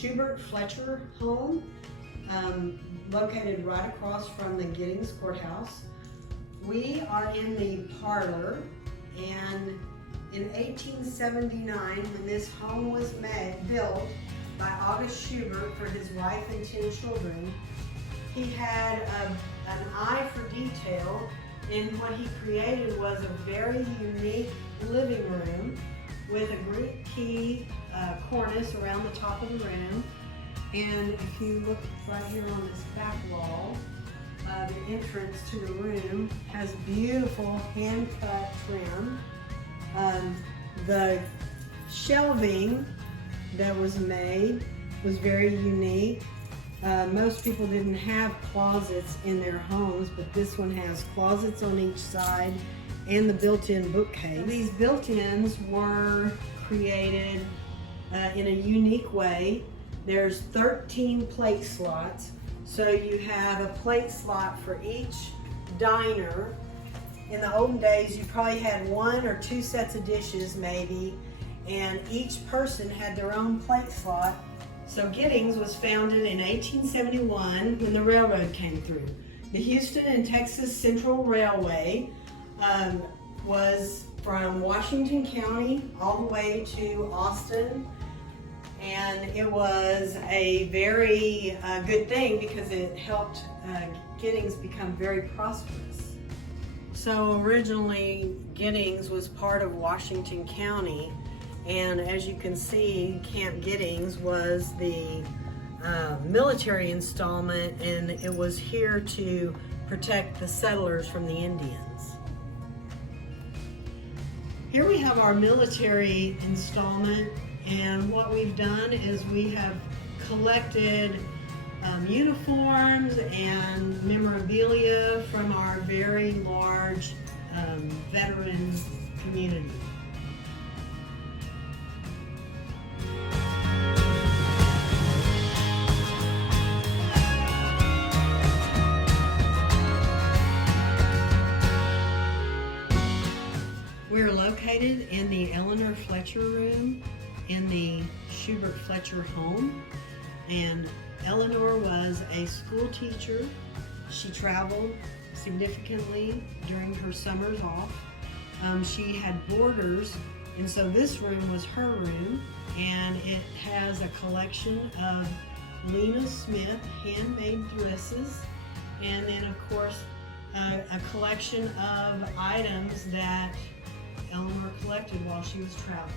Schubert-Fletcher Home, located right across from the Giddings Courthouse. We are in the parlor, and in 1879, when this home was built by August Schubert for his wife and 10 children, he had an eye for detail, and what he created was a very unique living room with a Greek key cornice around the top of the room. And if you look right here on this back wall, the entrance to the room has beautiful hand-cut trim. The shelving that was made was very unique. Most people didn't have closets in their homes, but this one has closets on each side and the built-in bookcase. These built-ins were created in a unique way. There's 13 plate slots, so you have a plate slot for each diner. In the olden days, you probably had 1 or 2 sets of dishes maybe, and each person had their own plate slot. So Giddings was founded in 1871 when the railroad came through. The Houston and Texas Central Railway was from Washington County all the way to Austin, and it was a very good thing because it helped Giddings become very prosperous. So originally Giddings was part of Washington County, and as you can see, Camp Giddings was the military installment, and it was here to protect the settlers from the Indians. Here we have our military installment, and what we've done is we have collected uniforms and memorabilia from our very large veterans community. We're located in the Eleanor Fletcher room in the Schubert-Fletcher Home, and Eleanor was a school teacher. She traveled significantly during her summers off. She had boarders, and so this room was her room, and it has a collection of Lena Smith handmade dresses, and then of course a collection of items that Eleanor collected while she was traveling.